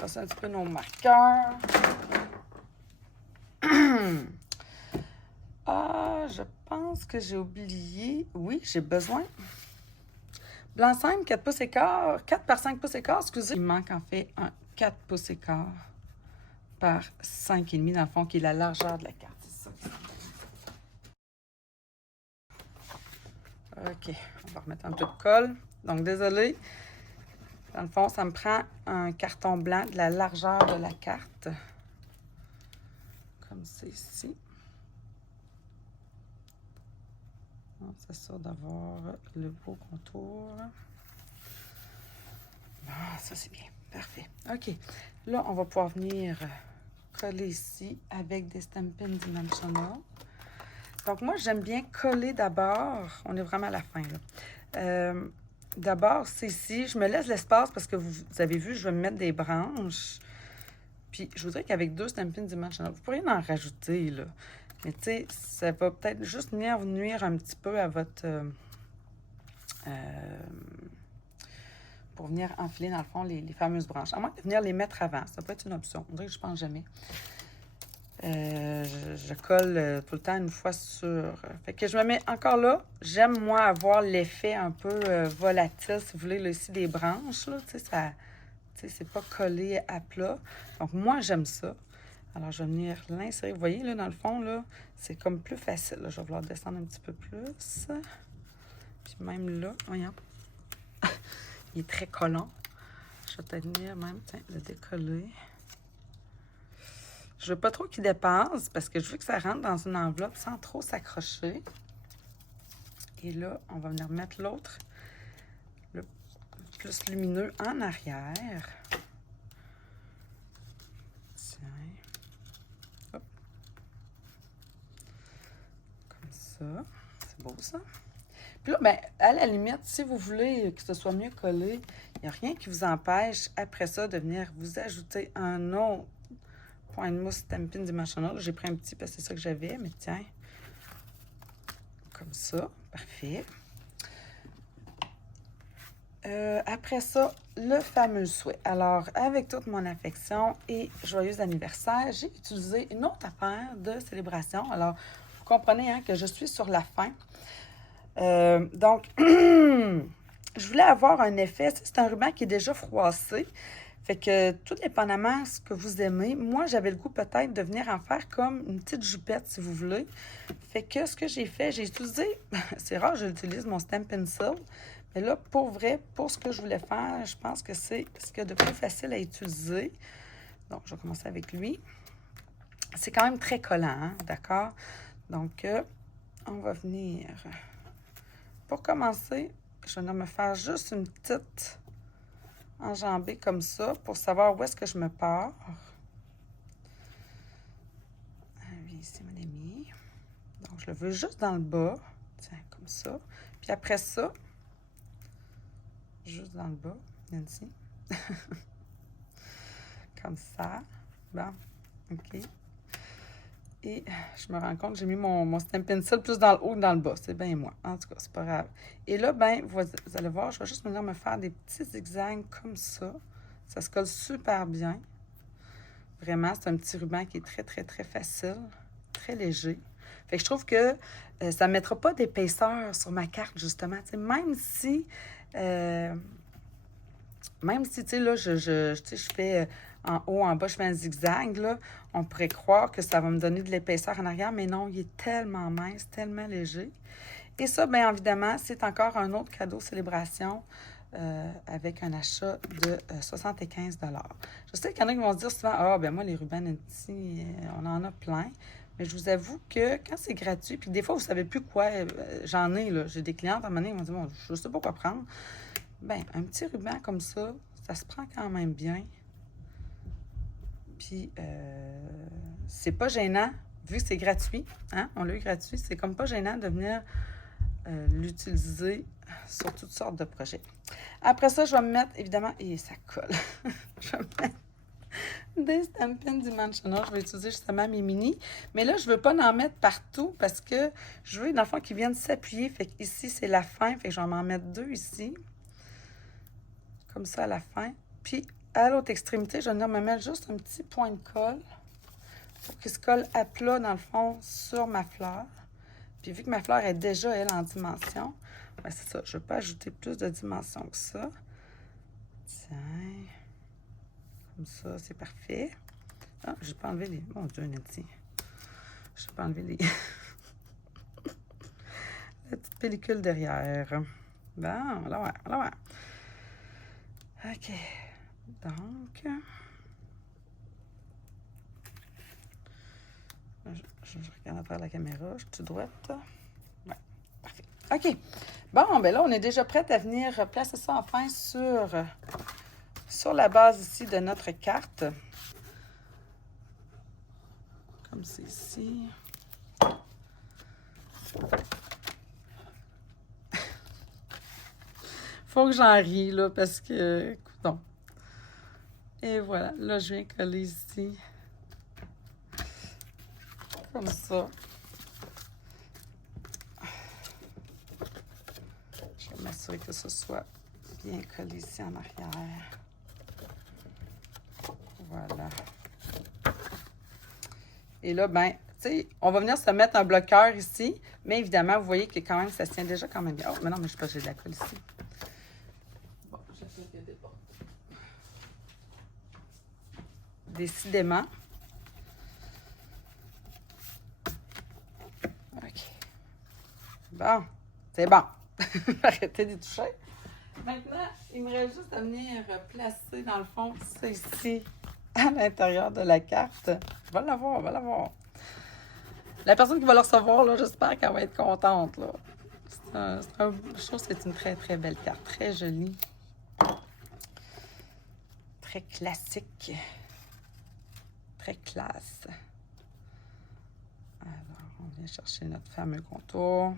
Passer un petit peu nos marqueurs. Ah, je pense que j'ai oublié. Oui, j'ai besoin. Blanc simple, 4 pouces et quart. 4 par 5 pouces et quart, excusez. Il manque en fait un 4 pouces et quart par 5,5 dans le fond, qui est la largeur de la carte. C'est ça. OK, on va remettre un peu de colle. Donc, désolé. Dans le fond, ça me prend un carton blanc de la largeur de la carte. Comme c'est ici. C'est sûr d'avoir le beau contour. Bon, ça c'est bien. Parfait. OK. Là, on va pouvoir venir coller ici avec des Stampin' Dimensional. Donc, moi, j'aime bien coller d'abord. On est vraiment à la fin, là. D'abord, c'est ici. Je me laisse l'espace parce que vous avez vu, je vais me mettre des branches. Puis, je voudrais qu'avec 2 Stampin' Dimensional, vous pourriez en rajouter, là. Mais tu sais, ça va peut-être juste venir vous nuire un petit peu à votre... pour venir enfiler, dans le fond, les fameuses branches. À moins de venir les mettre avant. Ça peut être une option. On dirait que je pense jamais. Je colle tout le temps une fois sur... Fait que je me mets encore là. J'aime, moi, avoir l'effet un peu volatile, si vous voulez, là, ici, des branches. Là, tu sais, ça... Tu sais, c'est pas collé à plat. Donc, moi, j'aime ça. Alors, je vais venir l'insérer. Vous voyez, là, dans le fond, là, c'est comme plus facile. Là. Je vais vouloir descendre un petit peu plus. Puis même là, voyons. Il est très collant. Je vais peut-être venir même, tiens, le décoller. Je veux pas trop qu'il dépasse parce que je veux que ça rentre dans une enveloppe sans trop s'accrocher. Et là, on va venir mettre l'autre, le plus lumineux, en arrière. Hop. Comme ça. C'est beau, ça. Puis là, ben, à la limite, si vous voulez que ce soit mieux collé, il n'y a rien qui vous empêche, après ça, de venir vous ajouter un autre point de mousse Stampin' Dimensional. J'ai pris un petit parce que c'est ça que j'avais, mais tiens. Comme ça. Parfait. Après ça, le fameux souhait. Alors, avec toute mon affection et joyeux anniversaire, j'ai utilisé une autre affaire de célébration. Alors, vous comprenez hein, que je suis sur la fin. Donc, je voulais avoir un effet. C'est un ruban qui est déjà froissé. Fait que, tout dépendamment de ce que vous aimez, moi, j'avais le goût peut-être de venir en faire comme une petite jupette, si vous voulez. Fait que, ce que j'ai fait, j'ai utilisé, c'est rare, je l'utilise, mon Stamp Pencil. Mais là, pour vrai, pour ce que je voulais faire, je pense que c'est ce qu'il y a de plus facile à utiliser. Donc, je vais commencer avec lui. C'est quand même très collant, hein, d'accord? Donc, on va venir... Pour commencer, je vais venir me faire juste une petite enjambée comme ça pour savoir où est-ce que je me pars. ici, mon ami. Donc, je le veux juste dans le bas. Tiens, comme ça. Puis après ça, juste dans le bas, Nancy. Comme ça. Bon, OK. Et je me rends compte que j'ai mis mon stamp pencil plus dans le haut que dans le bas. C'est bien moi. En tout cas, c'est pas grave. Et là, ben, vous allez voir, je vais juste venir me faire des petits zigzags comme ça. Ça se colle super bien. Vraiment, c'est un petit ruban qui est très, très, très facile. Très léger. Fait que je trouve que ça ne mettra pas d'épaisseur sur ma carte, justement. T'sais, même si, tu sais, là, je fais en haut, en bas, je fais un zigzag, là, on pourrait croire que ça va me donner de l'épaisseur en arrière, mais non, il est tellement mince, tellement léger. Et ça, bien évidemment, c'est encore un autre cadeau célébration avec un achat de 75 $. Je sais qu'il y en a qui vont se dire souvent, ah, ben moi, les rubans ici, on en a plein. Mais je vous avoue que quand c'est gratuit, puis des fois, vous ne savez plus quoi, j'en ai, là, j'ai des clientes à un moment donné, ils m'ont dit, bon, je ne sais pas quoi prendre. Ben, un petit ruban comme ça se prend quand même bien. Puis, c'est pas gênant, vu que c'est gratuit, hein, on l'a eu gratuit, c'est comme pas gênant de venir l'utiliser sur toutes sortes de projets. Après ça, je vais me mettre, évidemment, et ça colle, je vais me mettre des Stampin' Dimensional. Je vais utiliser justement mes mini. Mais là, je ne veux pas en mettre partout parce que je veux, dans le fond, qu'ils viennent s'appuyer. Fait qu'ici, c'est la fin. Fait que je vais m'en mettre 2 ici. Comme ça, à la fin. Puis, à l'autre extrémité, je vais venir me mettre juste un petit point de colle pour qu'il se colle à plat, dans le fond, sur ma fleur. Puis, vu que ma fleur est déjà, elle, en dimension, ben c'est ça. Je ne veux pas ajouter plus de dimension que ça. Tiens. Comme ça, c'est parfait. Ah, j'ai pas enlevé les... Mon Dieu, Nancy. J'ai pas enlevé les... la petite pellicule derrière. Bon, là, ouais, là, ouais. OK. Donc... Je regarde à travers la caméra. Je suis tout droite. Ouais, parfait. OK. Bon, ben là, on est déjà prête à venir placer ça enfin sur la base ici de notre carte. Comme c'est ici. Faut que j'en rie, là, parce que... Écoutons. Et voilà. Là, je viens coller ici. Comme ça. Je vais m'assurer que ce soit bien collé ici en arrière. Voilà. Et là, ben, tu sais, on va venir se mettre un bloqueur ici, mais évidemment, vous voyez que quand même, ça se tient déjà quand même bien. Oh, mais non, mais je sais pas, j'ai de la colle ici. Bon, j'essaie de déporter. Décidément. OK. Bon, c'est bon. Arrêtez d'y toucher. Maintenant, il me reste juste à venir placer, dans le fond, ça ici, à l'intérieur de la carte. On va l'avoir, on va l'avoir. La personne qui va le recevoir, là, j'espère qu'elle va être contente, là. Je trouve que c'est une très, très belle carte. Très jolie. Très classique. Très classe. Alors, on vient chercher notre fameux contour.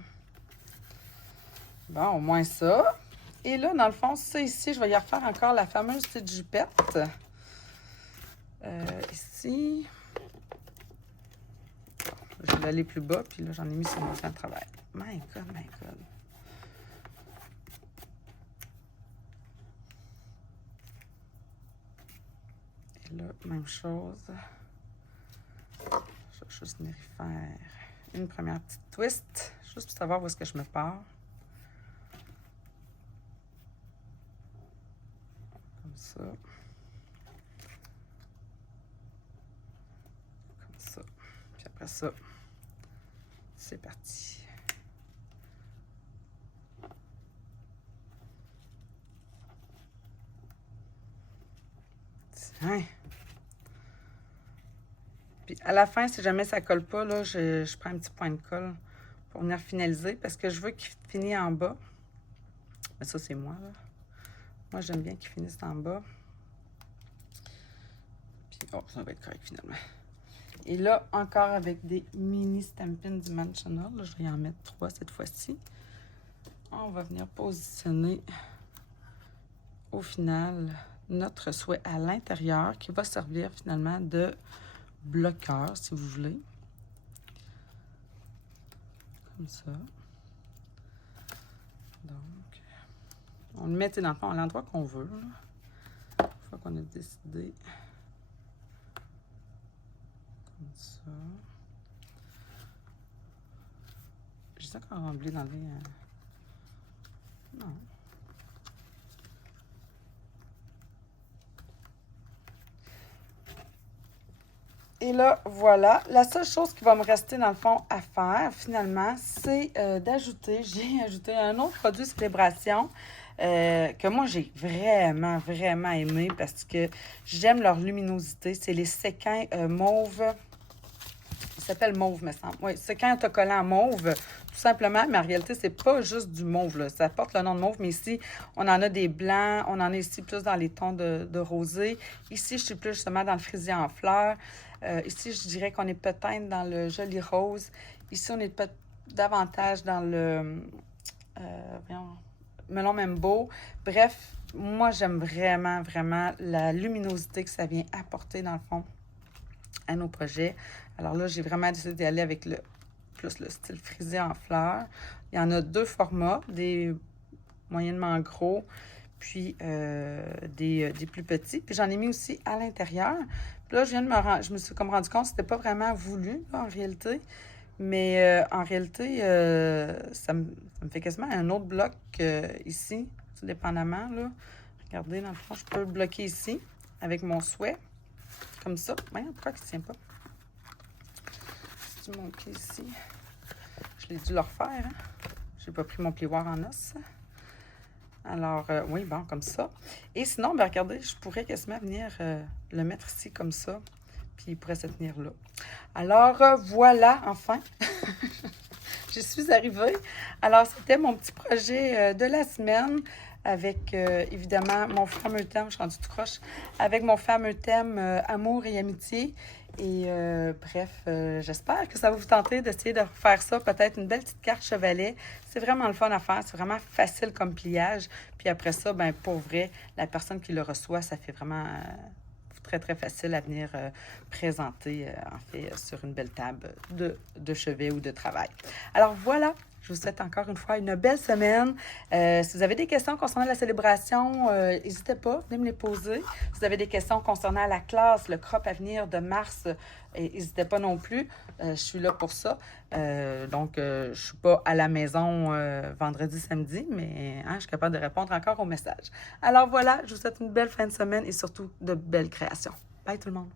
Bon, au moins ça. Et là, dans le fond, ça ici, je vais y refaire encore la fameuse petite jupette. Ici. Je vais aller plus bas, puis là, j'en ai mis sur mon plan de travail. My God, my God. Et là, même chose. Je vais juste venir faire une première petite twist, juste pour savoir où est-ce que je me pars. Comme ça. Comme ça. Puis après ça, c'est parti. Tiens. Puis à la fin, si jamais ça colle pas, là, je prends un petit point de colle pour venir finaliser parce que je veux qu'il finisse en bas. Mais ça, c'est moi, là. Moi, j'aime bien qu'il finisse en bas. Puis, oh, ça va être correct finalement. Et là, encore avec des mini Stampin' Dimensional. Là, je vais y en mettre 3 cette fois-ci. On va venir positionner au final notre souhait à l'intérieur qui va servir finalement de bloqueur, si vous voulez. Comme ça. Donc, on le met dans le fond à l'endroit qu'on veut. Là. Une fois qu'on a décidé. Comme ça. J'ai ça encore oublié d'enlever. Non. Et là, voilà. La seule chose qui va me rester, dans le fond, à faire, finalement, c'est d'ajouter, j'ai ajouté un autre produit Célébration que moi, j'ai vraiment, vraiment aimé parce que j'aime leur luminosité. C'est les séquins mauve. Il s'appelle mauve, me semble. Oui, séquins autocollants mauve, tout simplement. Mais en réalité, c'est pas juste du mauve, là. Ça porte le nom de mauve, mais ici, on en a des blancs. On en a ici plus dans les tons de rosé. Ici, je suis plus justement dans le frisier en fleurs. Ici, je dirais qu'on est peut-être dans le joli rose. Ici, on est peut-être davantage dans le melon Membo. Bref, moi, j'aime vraiment, vraiment la luminosité que ça vient apporter, dans le fond, à nos projets. Alors là, j'ai vraiment décidé d'y aller avec plus le style frisé en fleurs. Il y en a 2 formats, des moyennement gros, puis des plus petits. Puis j'en ai mis aussi à l'intérieur. Puis là, je me suis comme rendu compte que c'était pas vraiment voulu, là, en réalité. Mais en réalité, ça me fait quasiment un autre bloc ici, tout dépendamment, là. Regardez, dans le fond, je peux le bloquer ici, avec mon souhait, comme ça. Voyons, pourquoi il ne tient pas? C'est mon pied ici. Je l'ai dû le refaire, hein? J'ai pas pris mon plioir en os. Alors, oui, bon, comme ça. Et sinon, ben, regardez, je pourrais quasiment venir le mettre ici comme ça. Puis il pourrait se tenir là. Alors, voilà, enfin. Je suis arrivée. Alors, c'était mon petit projet de la semaine avec, évidemment, mon fameux thème, je suis rendue tout croche, avec mon fameux thème amour et amitié. Et bref, j'espère que ça va vous tenter d'essayer de faire ça, peut-être une belle petite carte chevalet. C'est vraiment le fun à faire, c'est vraiment facile comme pliage. Puis après ça, ben pour vrai, la personne qui le reçoit, ça fait vraiment très, très facile à venir présenter, en fait, sur une belle table de chevet ou de travail. Alors voilà, je vous souhaite encore une fois une belle semaine. Si vous avez des questions concernant la célébration, n'hésitez pas, venez me les poser. Si vous avez des questions concernant la classe, le crop à venir de mars, n'hésitez pas non plus. Je suis là pour ça. Donc, je ne suis pas à la maison vendredi, samedi, mais je suis capable de répondre encore aux messages. Alors voilà, je vous souhaite une belle fin de semaine et surtout de belles créations. Bye tout le monde!